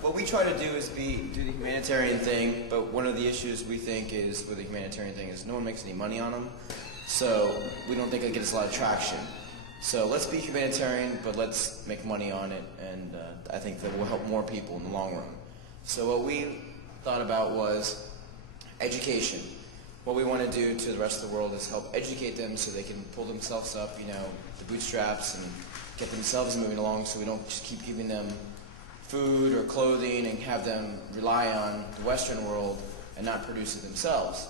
What we try to do is do the humanitarian thing, but one of the issues we think is with the humanitarian thing is no one makes any money on them, so we don't think it gets a lot of traction. So let's be humanitarian, but let's make money on it, and I think that will help more people in the long run. So what we thought about was education. What we want to do to the rest of the world is help educate them so they can pull themselves up, you know, the bootstraps and get themselves moving along, so we don't just keep giving them food or clothing and have them rely on the Western world and not produce it themselves.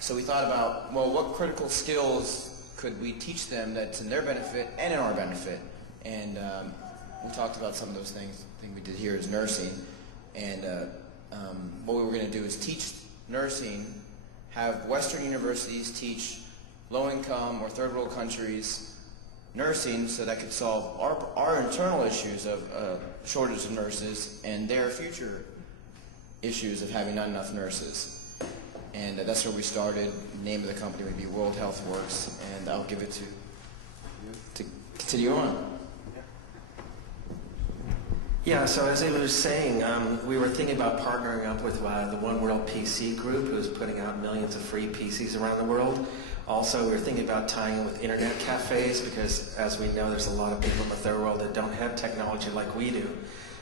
So we thought about, well, what critical skills could we teach them that's in their benefit and in our benefit? And we talked about some of those things. I think we did here is nursing. And what we were going to do is teach nursing, have Western universities teach low-income or third-world countries nursing, so that could solve our internal issues of shortage of nurses and their future issues of having not enough nurses. And that's where we started. The name of the company would be World Health Works, and I'll give it to you to continue on. Yeah, so as Amy was saying, we were thinking about partnering up with the One World PC group, who's putting out millions of free PCs around the world. Also, we were thinking about tying in with internet cafes, because as we know, there's a lot of people in the third world that don't have technology like we do.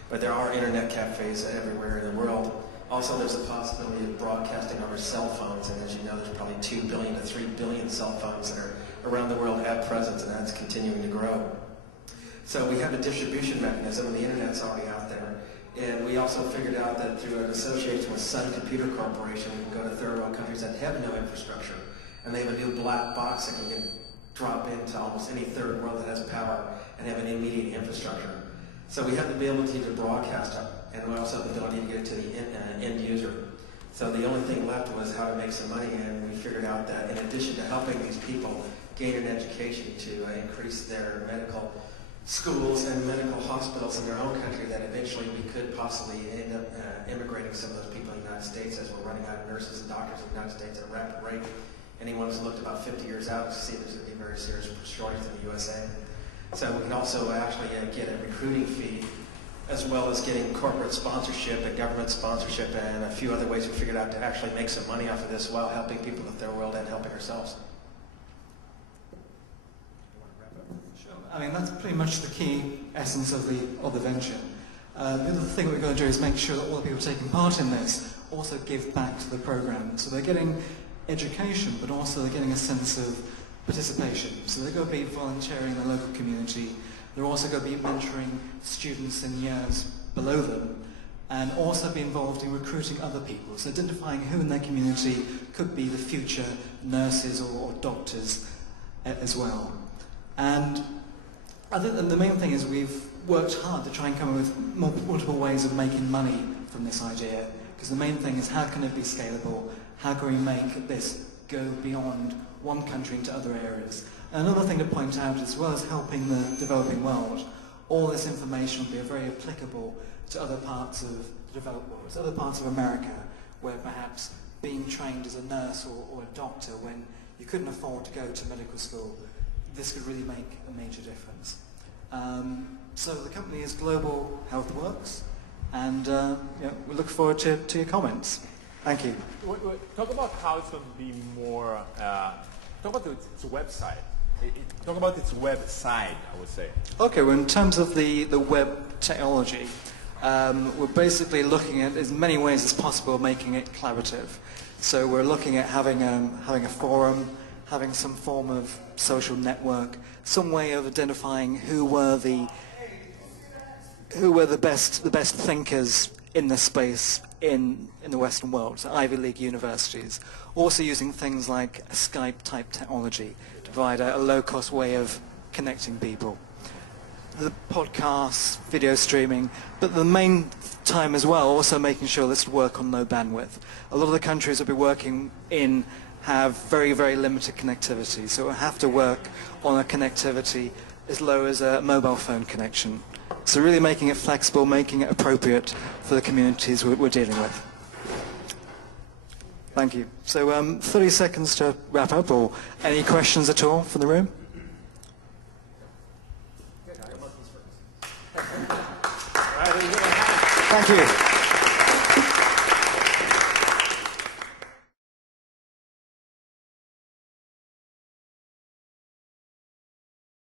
But there are internet cafes everywhere in the world. Also, there's a possibility of broadcasting over cell phones, and as you know, there's probably 2 billion to 3 billion cell phones that are around the world at present, and that's continuing to grow. So we have a distribution mechanism, and the internet's already out there. And we also figured out that through an association with Sun Computer Corporation, we can go to third world countries that have no infrastructure. And they have a new black box that you can drop into almost any third world that has power and have an immediate infrastructure. So we have the ability to broadcast it, and we also have the ability to get it to the end user. So the only thing left was how to make some money, and we figured out that in addition to helping these people gain an education to increase their medical schools and medical hospitals in their own country, that eventually we could possibly end up immigrating some of those people in the United States, as we're running out of nurses and doctors in the United States at a rapid rate. Anyone who's looked about 50 years out will see there's going to be a very serious shortage in the USA. So we can also actually get a recruiting fee, as well as getting corporate sponsorship and government sponsorship, and a few other ways we figured out to actually make some money off of this while helping people in the third world and helping ourselves. I mean, that's pretty much the key essence of the venture. The other thing that we're going to do is make sure that all the people taking part in this also give back to the program. So they're getting education, but also they're getting a sense of participation. So they're going to be volunteering in the local community. They're also going to be mentoring students in years below them, and also be involved in recruiting other people. So identifying who in their community could be the future nurses or doctors as well. And I think that the main thing is we've worked hard to try and come up with multiple ways of making money from this idea, because the main thing is how can it be scalable, how can we make this go beyond one country into other areas. And another thing to point out, as well as helping the developing world, all this information will be very applicable to other parts of the developed world, to other parts of America, where perhaps being trained as a nurse or a doctor when you couldn't afford to go to medical school, this could really make a major difference. So the company is Global Health Works, and we look forward to your comments. Thank you. Talk about how it's going to be more, talk about its website. Talk about its website, I would say. Okay, well in terms of the web technology, we're basically looking at as many ways as possible making it collaborative. So we're looking at having a forum, having some form of social network, some way of identifying who were the best thinkers in this space in the Western world, so Ivy League universities. Also using things like Skype-type technology to provide a low-cost way of connecting people. The podcasts, video streaming, but the main time as well, also making sure this would work on low bandwidth. A lot of the countries that we're working in have very, very limited connectivity, so we'll have to work on a connectivity as low as a mobile phone connection. So really making it flexible, making it appropriate for the communities we're dealing with. Thank you. So 30 seconds to wrap up, or any questions at all from the room? Thank you.